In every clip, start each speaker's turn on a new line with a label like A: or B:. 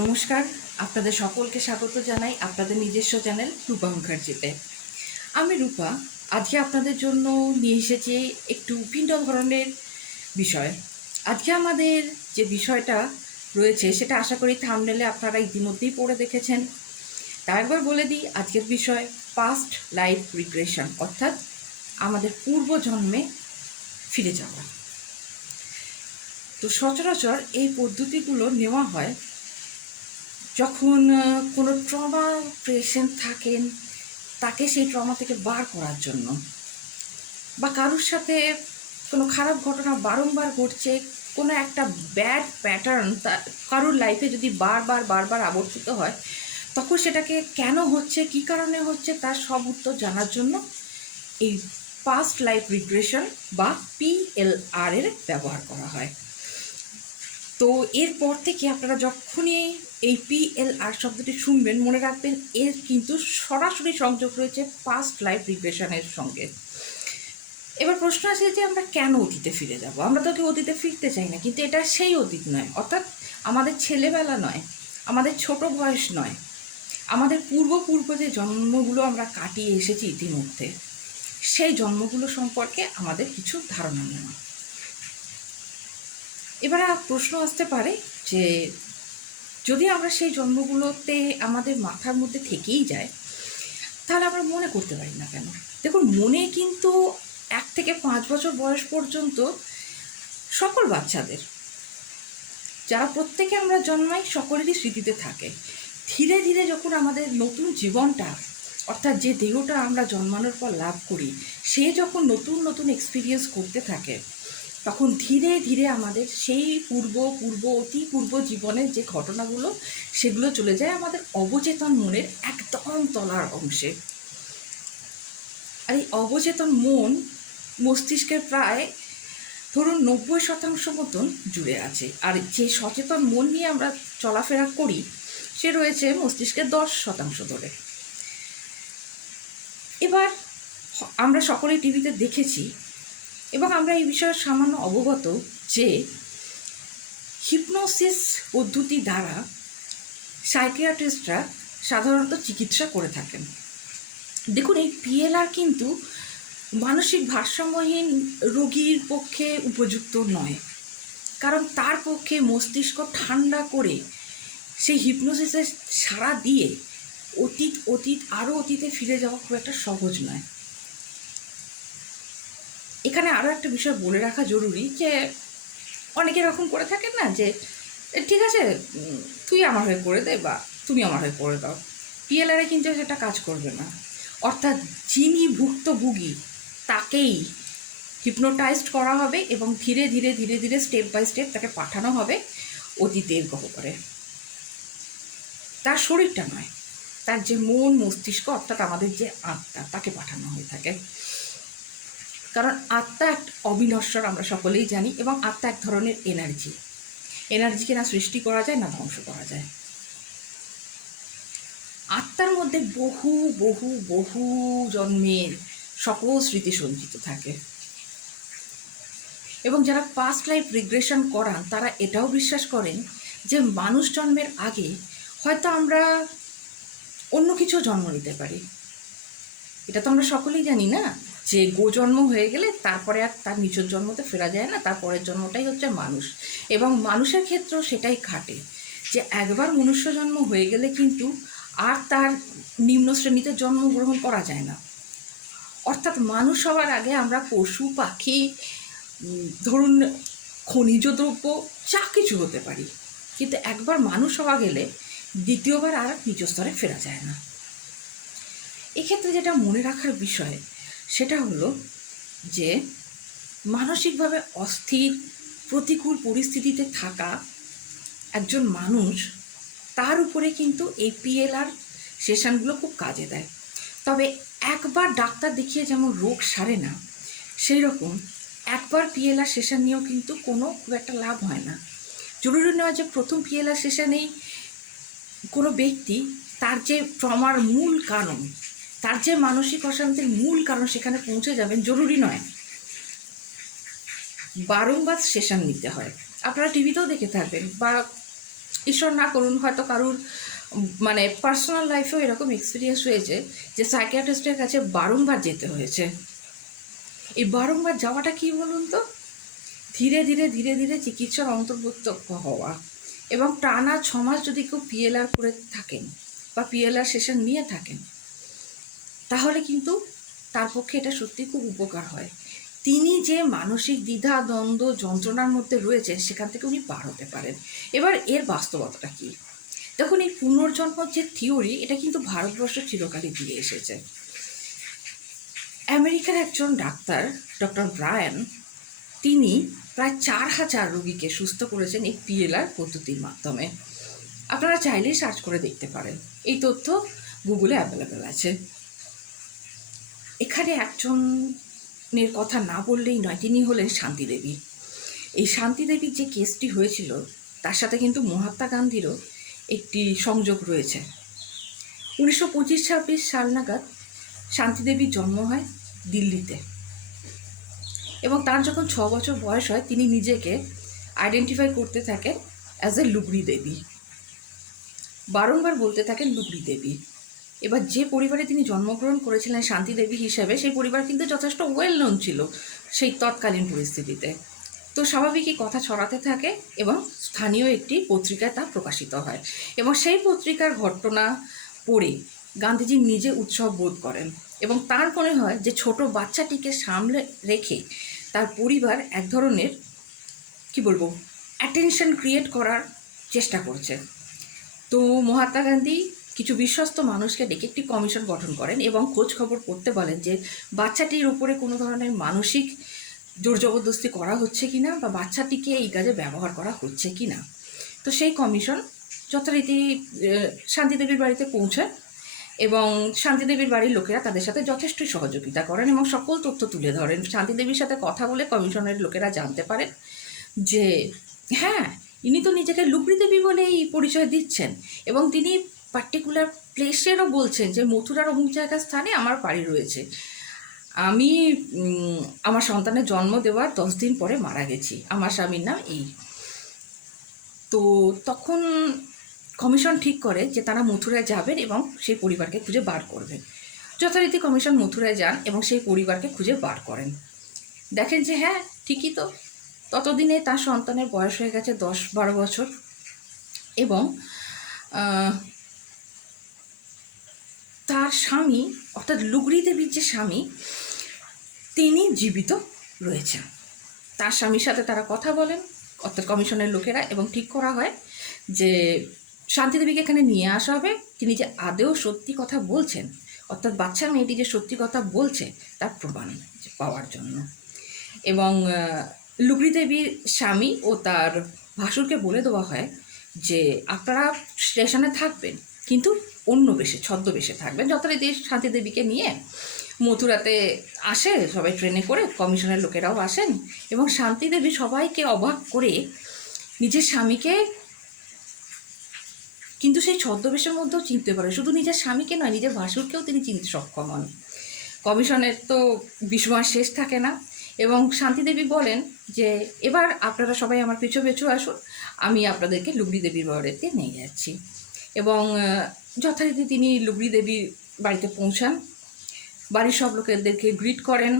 A: নমস্কার, আপনাদের সকলকে স্বাগত জানাই আপনাদের নিজস্ব চ্যানেল রূপা মুখার্জিতে। আমি রূপা, আজকে আপনাদের জন্য নিয়ে এসেছি একটু ভিন্ন ধরনের বিষয়। আজকে আমাদের যে বিষয়টা রয়েছে সেটা আশা করি থামনেলে আপনারা ইতিমধ্যেই পড়ে দেখেছেন। তা একবার বলে দিই, আজকের বিষয় পাস্ট লাইফ রিগ্রেশন অর্থাৎ আমাদের পূর্বজন্মে ফিরে যাওয়া। তো সচরাচর এই পদ্ধতিগুলো নেওয়া হয় যখন কোনো ট্রমা পেশেন্ট থাকেন, তাকে সেই ট্রমা থেকে বার করার জন্য বা কারোর সাথে কোনো খারাপ ঘটনা বারংবার ঘটছে, কোনো একটা ব্যাড প্যাটার্ন তা, কারোর লাইফে যদি বারবার বারবার আবর্তিত হয়, তখন সেটাকে কেন হচ্ছে, কী কারণে হচ্ছে, তার সব উত্তর জানার জন্য এই পাস্ট লাইফ রিগ্রেশন বা পিএলআর এর ব্যবহার করা হয়। তো এরপর থেকে আপনারা যখনই এই পিএলআর শব্দটি শুনবেন, মনে রাখবেন এর কিন্তু সরাসরি সংযোগ রয়েছে পাস্ট লাইফ রিগ্রেশনের সঙ্গে। এবার প্রশ্ন আসে যে আমরা কেন অতীতে ফিরে যাব? আমরা তো কেউ অতীতে ফিরতে চাই না, কিন্তু এটা সেই অতীত নয়। অর্থাৎ আমাদের ছেলেবেলা নয়, আমাদের ছোট বয়স নয়, আমাদের পূর্বপূর্ব যে জন্মগুলো আমরা কাটিয়ে এসেছি ইতিমধ্যে, সেই জন্মগুলো সম্পর্কে আমাদের কিছু ধারণা নেওয়া। এবার প্রশ্ন আসতে পারে যে যদি আমরা সেই জন্মগুলোতে আমাদের মাথার মধ্যে থেকেই যায়, তাহলে আমরা মনে করতে পারি না কেন? দেখুন, মনে কিন্তু এক থেকে পাঁচ বছর বয়স পর্যন্ত সকল বাচ্চাদের, যারা প্রত্যেকে আমরা জন্মাই সকলেরই স্মৃতিতে থাকে। ধীরে ধীরে যখন আমাদের নতুন জীবনটা, অর্থাৎ যে দেহটা আমরা জন্মানোর পর লাভ করি, সে যখন নতুন নতুন এক্সপিরিয়েন্স করতে থাকে তখন ধীরে ধীরে আমাদের সেই পূর্ব পূর্ব, অতি পূর্ব জীবনের যে ঘটনাগুলো, সেগুলো চলে যায় আমাদের অবচেতন মনের একদম তলার অংশে। আর এই অবচেতন মন মস্তিষ্কের প্রায় ধরুন নব্বই শতাংশ মতন জুড়ে আছে। আর যে সচেতন মন নিয়ে আমরা চলাফেরা করি, সে রয়েছে মস্তিষ্কের দশ শতাংশ ধরে। এবার আমরা সকলেই টিভিতে দেখেছি এবং আমরা এই বিষয়ে সামান্য অবগত যে হিপনোসিস পদ্ধতি দ্বারা সাইকিয়াট্রিস্টরা সাধারণত চিকিৎসা করে থাকেন। দেখুন, এই পিএলআর কিন্তু মানসিক ভারসাম্যহীন রোগীর পক্ষে উপযুক্ত নয়। কারণ তার পক্ষে মস্তিষ্ক ঠান্ডা করে সেই হিপনোসিসের সাড়া দিয়ে অতীত অতীত, আরও অতীতে ফিরে যাওয়া খুব একটা সহজ নয়। এখানে আরও একটা বিষয় বলে রাখা জরুরি যে অনেকে এরকম করে থাকেন না যে ঠিক আছে তুই আমার হয়ে করে দে বা তুমি আমার হয়ে করে দাও। পিএলআরে কিন্তু সেটা কাজ করবে না। অর্থাৎ যিনি ভুক্তভোগী, তাকেই হিপনোটাইজড করা হবে এবং ধীরে ধীরে ধীরে ধীরে স্টেপ বাই স্টেপ তাকে পাঠানো হবে অতীতের গহ্বরে। তার শরীরটা নয়, তার যে মন মস্তিষ্ক অর্থাৎ আমাদের যে আত্মা, তাকে পাঠানো হয়ে থাকে। কারণ আত্মা এক অবিনশ্বর আমরা সকলেই জানি এবং আত্মা এক ধরনের এনার্জি এনার্জিকে না সৃষ্টি করা যায়, না ধ্বংস করা যায়। আত্মার মধ্যে বহু বহু বহু জন্মের সকল স্মৃতি সঞ্চিত থাকে। এবং যারা পাস্ট লাইফ রিগ্রেশন করান, তারা এটাও বিশ্বাস করেন যে মানুষ জন্মের আগে হয়তো আমরা অন্য কিছু জন্ম নিতে পারি। এটা তো আমরা সকলেই জানি না? যে গোজন্ম হয়ে গেলে তারপরে আর তার নিচের জন্মতে ফেরা যায় না তারপরের জন্মটাই হচ্ছে মানুষ। এবং মানুষের ক্ষেত্রেও সেটাই খাটে যে একবার মনুষ্য জন্ম হয়ে গেলে কিন্তু আর তার নিম্ন শ্রেণীতে জন্মগ্রহণ করা যায় না। অর্থাৎ মানুষ হওয়ার আগে আমরা পশু, পাখি ধরুন খনিজ দ্রব্য, যা কিছু হতে পারি। কিন্তু একবার মানুষ হওয়া গেলে দ্বিতীয়বার আর নিজ স্তরে ফেরা যায় না। এক্ষেত্রে যেটা মনে রাখার বিষয় সেটা হলো যে মানসিকভাবে অস্থির, প্রতিকূল পরিস্থিতিতে থাকা একজন মানুষ, তার উপরে কিন্তু এই পিএলআর সেশনগুলো খুব কাজে দেয়। তবে একবার ডাক্তার দেখিয়ে যেমন রোগ সারে না সেই রকম একবার পিএলআর সেশন নিয়েও কিন্তু কোনো খুব একটা লাভ হয় না। জরুরি নয় যে প্রথম পিএলআর সেশনেই কোনো ব্যক্তি তার যে ট্রমার মূল কারণ তার যে মানসিক অশান্তির মূল কারণ সেখানে পৌঁছে যাবেন জরুরি নয়। বারংবার সেশন নিতে হয়। আপনারা টিভিতেও দেখে থাকবেন বা ঈশ্বর না করুন, হয়তো কারুর মানে পার্সোনাল লাইফেও এরকম এক্সপিরিয়েন্স হয়েছে যে সাইকিয়াট্রিস্টের কাছে বারংবার যেতে হয়েছে। এই বারংবার যাওয়াটা কি বলুন তো? ধীরে ধীরে ধীরে ধীরে চিকিৎসার অন্তর্ভুক্ত হওয়া এবং টানা ছমাস যদি কেউ পিএলআর করে থাকেন বা পিএলআর সেশন নিয়ে থাকেন তাহলে কিন্তু তার পক্ষে এটা সত্যি খুব উপকার হয়। তিনি যে মানসিক দ্বিধা, দ্বন্দ্ব, যন্ত্রণার মধ্যে রয়েছেন, সেখান থেকে উনি পার হতে পারেন। এবার এর বাস্তবতাটা কি? দেখুন, এই পুনর্জন্মর যে থিওরি, এটা কিন্তু ভারতবর্ষ চিরকালই দিয়ে এসেছে। আমেরিকার একজন ডাক্তার, ডক্টর ব্রায়ান, তিনি প্রায় চার হাজার রোগীকে সুস্থ করেছেন এই পিএলআর পদ্ধতির মাধ্যমে। আপনারা চাইলেই সার্চ করে দেখতে পারেন। এই তথ্য গুগলে অ্যাভেলেবেল আছে। এখানে একজনের কথা না বললেই নয়, তিনি হলেন শান্তি দেবী এই শান্তি দেবীর যে কেসটি হয়েছিল, তার সাথে কিন্তু মহাত্মা গান্ধীরও একটি সংযোগ রয়েছে। উনিশশো পঁচিশ ছাব্বিশ সাল নাগাদ শান্তি দেবীর জন্ম হয় দিল্লিতে। এবং তার যখন ছ বছর বয়স হয়, তিনি নিজেকে আইডেন্টিফাই করতে থাকেন অ্যাজ এ লুগড়ি দেবী। বারংবার বলতে থাকেন লুগড়ি দেবী। এবার যে পরিবারে তিনি জন্মগ্রহণ করেছিলেন শান্তি দেবী হিসেবে, সেই পরিবার কিন্তু যথেষ্ট ওয়েল নোন ছিল সেই তৎকালীন পরিস্থিতিতে। তো স্বাভাবিকই কথা ছড়াতে থাকে এবং স্থানীয় একটি পত্রিকায় তা প্রকাশিত হয় এবং সেই পত্রিকার ঘটনা পড়ে গান্ধীজি নিজে উৎসব বোধ করেন এবং তার মনে হয় যে ছোট বাচ্চাটিকে সামলে রেখে তার পরিবার এক ধরনের, কি বলব অ্যাটেনশন ক্রিয়েট করার চেষ্টা করছে। তো মহাত্মা গান্ধী কিছু বিশ্বস্ত মানুষকে ডেকে একটি কমিশন গঠন করেন এবং খোঁজ খবর করতে বলেন যে বাচ্চাটির উপরে কোনো ধরনের মানসিক জোর জবরদস্তি করা হচ্ছে কি না বা বাচ্চাটিকে এই কাজে ব্যবহার করা হচ্ছে কি না তো সেই কমিশন যথারীতি শান্তিদেবীর বাড়িতে পৌঁছায় এবং শান্তিদেবীর বাড়ির লোকেরা তাদের সাথে যথেষ্টই সহযোগিতা করেন এবং সকল তথ্য তুলে ধরেন। শান্তিদেবীর সাথে কথা বলে কমিশনের লোকেরা জানতে পারেন যে হ্যাঁ ইনি তো নিজেকে লুকড়ি দেবী বলেই পরিচয় দিচ্ছেন এবং তিনি পার্টিকুলার প্লেসেরও বলছেন যে মথুরার অমুক জায়গার স্থানে আমার বাড়ি রয়েছে। আমি আমার সন্তানের জন্ম দেওয়ার দশ দিন পরে মারা গেছি। আমার স্বামীর নাম এই। তো তখন কমিশন ঠিক করে যে তারা মথুরায় যাবেন এবং সেই পরিবারকে খুঁজে বার করবেন। যথারীতি কমিশন মথুরায় যান এবং সেই পরিবারকে খুঁজে বার করেন। দেখেন যে হ্যাঁ ঠিকই তো। ততদিনে তার সন্তানের বয়স হয়ে গেছে দশ বারো বছর এবং তার স্বামী, অর্থাৎ লুগড়ি দেবীর যে স্বামী, তিনি জীবিত রয়েছেন। তার স্বামীর সাথে তারা কথা বলেন, অর্থাৎ কমিশনের লোকেরা, এবং ঠিক করা হয় যে শান্তিদেবীকে এখানে নিয়ে আসা হবে। তিনি যে আদেও সত্যি কথা বলছেন, অর্থাৎ বাচ্চা মেয়েটি যে সত্যি কথা বলছে, তার প্রমাণ পাওয়ার জন্য। এবং লুগড়ি দেবীর স্বামী ও তার ভাসুরকে বলে দেওয়া হয় যে, আপনারা স্টেশনে থাকবেন, কিন্তু অন্য বেশে ছদ্মবেশে থাকবেন। যথারীতি শান্তিদেবীকে নিয়ে মথুরাতে আসে, সবাই ট্রেনে করে, কমিশনের লোকেরাও আসেন এবং শান্তিদেবী সবাইকে অবাক করে নিজের স্বামীকে কিন্তু সেই ছদ্মবেশের মধ্যেও চিনতে পারে। শুধু নিজের স্বামীকে নয়, নিজের ভাসুরকেও তিনি চিনতে সক্ষম হন। কমিশনের তো বিস্ময় শেষ থাকে না এবং শান্তিদেবী বলেন যে, এবার আপনারা সবাই আমার পিছু পিছু আসুন, আমি আপনাদেরকে লুগড়ি দেবীর বাড়িতে নিয়ে যাচ্ছি। এবং যথারীতি তিনি লুগড়ি দেবীর বাড়িতে পৌঁছান। বাড়ির সব লোকেদেরকে গ্রিট করেন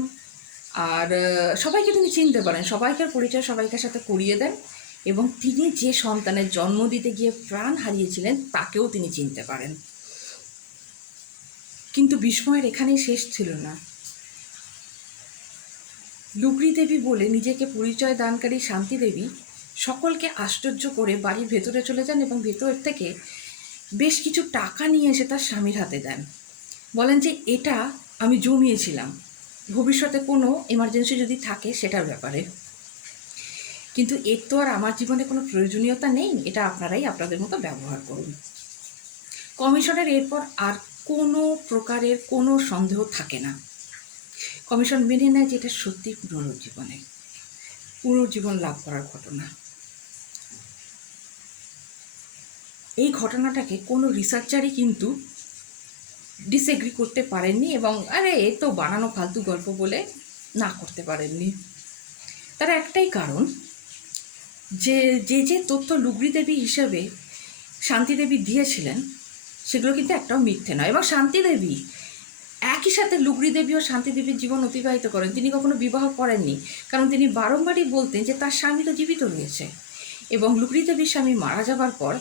A: আর সবাইকে তিনি চিনতে পারেন। সবাইকার পরিচয় সবাইকার সাথে করিয়ে দেন এবং তিনি যে সন্তানের জন্ম দিতে গিয়ে প্রাণ হারিয়েছিলেন, তাকেও তিনি চিনতে পারেন। কিন্তু বিস্ময়ের এখানেই শেষ ছিল না। লুকড়ি দেবী বলে নিজেকে পরিচয় দানকারী শান্তি দেবী সকলকে আশ্চর্য করে বাড়ির ভেতরে চলে যান এবং ভেতর থেকে বেশ কিছু টাকা নিয়ে এসে তার স্বামীর হাতে দেন। বলেন যে, এটা আমি জমিয়েছিলাম। ভবিষ্যতে কোনো এমার্জেন্সি যদি থাকে সেটার ব্যাপারে। কিন্তু এর তো আর আমার জীবনে কোনো প্রয়োজনীয়তা নেই। এটা আপনারাই আপনাদের মতো ব্যবহার করুন। কমিশনের এরপর আর কোনো প্রকারের কোনো সন্দেহ থাকে না। কমিশন মেনে নেয় যে এটা সত্যি পুনরুজ্জীবনে পুনর্জীবন লাভ করার ঘটনা। এই ঘটনাটাকে কোনো রিসার্চারই কিন্তু ডিসএগ্রি করতে পারেননি এবং আরে এ তো বানানো ফালতু গল্প বলে না করতে পারেননি। তার একটাই কারণ যে যে যে তথ্য লুগড়ি দেবী হিসেবে শান্তিদেবী দিয়েছিলেন, সেগুলো কিন্তু একটাও মিথ্যে নয় এবং শান্তিদেবী একই সাথে লুগরি দেবী ও শান্তিদেবীর জীবন অতিবাহিত করেন। তিনি কখনো বিবাহ করেননি, কারণ তিনি বারংবারই বলতেন যে তার স্বামী তো জীবিত রয়েছে এবং লুগরি দেবীর স্বামী মারা যাবার পর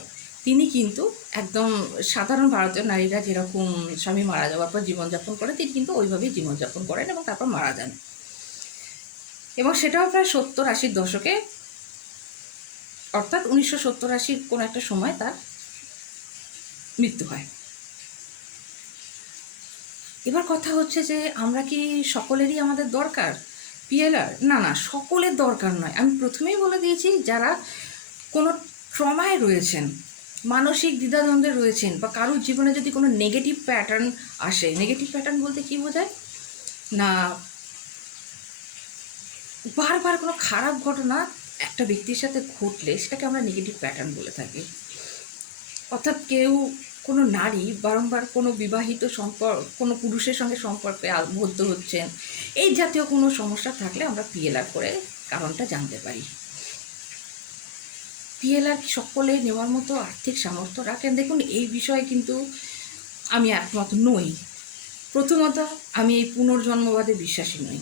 A: তিনি কিন্তু একদম সাধারণ ভারতীয় নারীরা যেরকম স্বামী মারা যাওয়ার পর জীবনযাপন করে, তিনি কিন্তু ওইভাবেই জীবনযাপন করেন এবং তারপর মারা যান। এবং সেটাও প্রায় সত্তর আশির দশকে, অর্থাৎ উনিশশো সত্তর আশির কোনো একটা সময় তার মৃত্যু হয়। এবার কথা হচ্ছে যে, আমরা কি সকলেরই আমাদের দরকার? পিএলআর? না না, সকলের দরকার নয়। আমি প্রথমেই বলে দিয়েছি, যারা কোনো ট্রমায় রয়েছেন মানসিক দ্বিধাদ্বন্দ্বে রয়েছেন বা কারোর জীবনে যদি কোনো নেগেটিভ প্যাটার্ন আসে নেগেটিভ প্যাটার্ন বলতে কি বোঝায়? না, বারবার কোনো খারাপ ঘটনা একটা ব্যক্তির সাথে ঘটলে সেটাকে আমরা নেগেটিভ প্যাটার্ন বলে থাকি। অর্থাৎ কেউ কোনো নারী বারংবার কোনো বিবাহিত সম্পর্ক কোনো পুরুষের সঙ্গে সম্পর্কে আবদ্ধ হচ্ছেন, এই জাতীয় কোনো সমস্যা থাকলে আমরা পিএলআর করে কারণটা জানতে পারি। পিএলআর সকলে নেওয়ার মতো আর্থিক সামর্থ্য রাখেন? দেখুন, এই বিষয়ে কিন্তু আমি একমত নই। প্রথমত, আমি এই পুনর্জন্মবাদে বিশ্বাসী নই।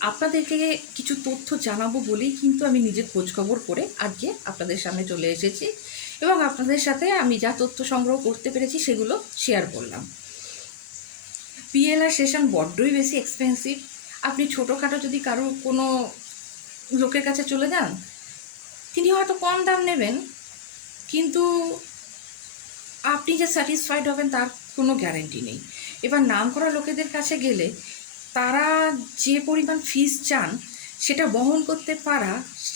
A: আপনাদেরকে কিছু তথ্য জানাব বলেই কিন্তু আমি নিজের খোঁজখবর করে আজকে আপনাদের সামনে চলে এসেছি এবং আপনাদের সাথে আমি যা তথ্য সংগ্রহ করতে পেরেছি সেগুলো শেয়ার করলাম। পিএলআর সেশন বড্ডই বেশি এক্সপেন্সিভ আপনি ছোটোখাটো যদি কারও কোনো লোকের কাছে চলে যান তিনি হয়তো কম দাম নেবেন, কিন্তু আপনি যে স্যাটিসফাইড হবেন তার কোনো গ্যারেন্টি নেই। এবার নাম করা লোকেদের কাছে গেলে তারা যে পরিমাণ ফিস চান, সেটা বহন করতে পারা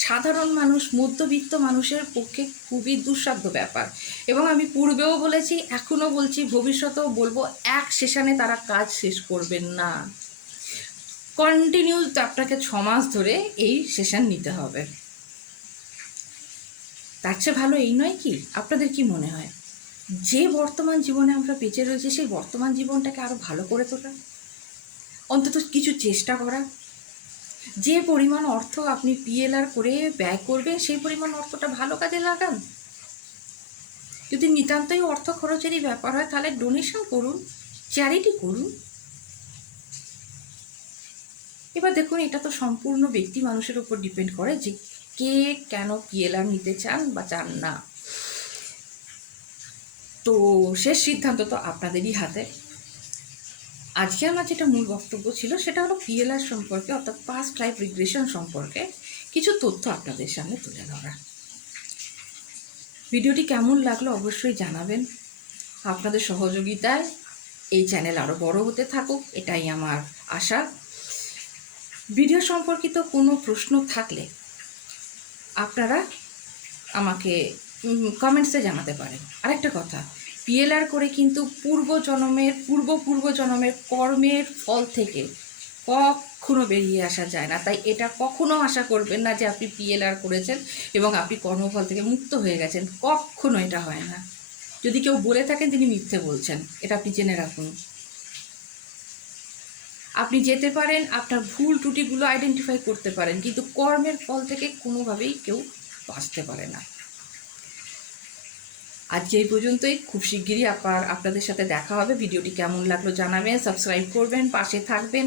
A: সাধারণ মানুষ, মধ্যবিত্ত মানুষের পক্ষে খুবই দুঃসাধ্য ব্যাপার। এবং আমি পূর্বেও বলেছি, এখনও বলছি, ভবিষ্যতেও বলব, এক সেশানে তারা কাজ শেষ করবেন না। কন্টিনিউ আপনাকে ছ মাস ধরে এই সেশন নিতে হবে। তার চেয়ে ভালো এই নয় কি? আপনাদের কি মনে হয়? যে বর্তমান জীবনে আমরা বেঁচে রয়েছি, সেই বর্তমান জীবনটাকে আরও ভালো করে তোলা? অন্তত কিছু চেষ্টা করা? যে পরিমাণ অর্থ আপনি পিএলআর করে ব্যয় করবেন, সেই পরিমাণ অর্থটা ভালো কাজে লাগান। যদি নিতান্তই অর্থ খরচেরই ব্যাপার হয়, তাহলে ডোনেশন করুন চ্যারিটি করুন। এবার দেখুন, এটা তো সম্পূর্ণ ব্যক্তি মানুষের উপর ডিপেন্ড করে যে কে কেন পিএলআর নিতে চান বা চান না? তো শেষ সিদ্ধান্ত তো আপনাদেরই হাতে। আজকে আমার যেটা মূল বক্তব্য ছিল সেটা হলো পিএলআর সম্পর্কে অর্থাৎ পাস্ট লাইফ রিগ্রেশন সম্পর্কে কিছু তথ্য আপনাদের সামনে তুলে ধরা। ভিডিওটি কেমন লাগল অবশ্যই জানাবেন। আপনাদের সহযোগিতায় এই চ্যানেল আরও বড় হতে থাকুক, এটাই আমার আশা। ভিডিও সম্পর্কিত কোনো প্রশ্ন থাকলে আপনারা আমাকে কমেন্টসে জানাতে পারেন। আরেকটা কথা পিএলআর করে কিন্তু পূর্ব জন্মের, পূর্ব পূর্ব জন্মের কর্মের ফল থেকে কখনো বেরিয়ে আসা যায় না। তাই এটা কখনো আশা করবেন না যে আপনি পিএলআর করেছেন এবং আপনি কর্মফল থেকে মুক্ত হয়ে গেছেন। কখনো এটা হয় না। যদি কেউ বলে থাকেন তিনি মিথ্যে বলছেন। এটা আপনি জেনে রাখুন। আপনি যেতে পারেন, আপনার ভুল ত্রুটিগুলো আইডেন্টিফাই করতে পারেন, কিন্তু কর্মের ফল থেকে কোনোভাবেই কেউ বাঁচতে পারে না। আজকে এই পর্যন্তই। খুব শিগগিরই আবার আপনাদের সাথে দেখা হবে। ভিডিওটি কেমন লাগল জানাবেন সাবস্ক্রাইব করবেন, পাশে থাকবেন।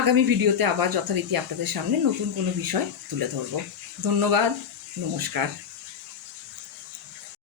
A: আগামী ভিডিওতে আবার যথারীতি আপনাদের সামনে নতুন কোনো বিষয় তুলে ধরবো। ধন্যবাদ, নমস্কার।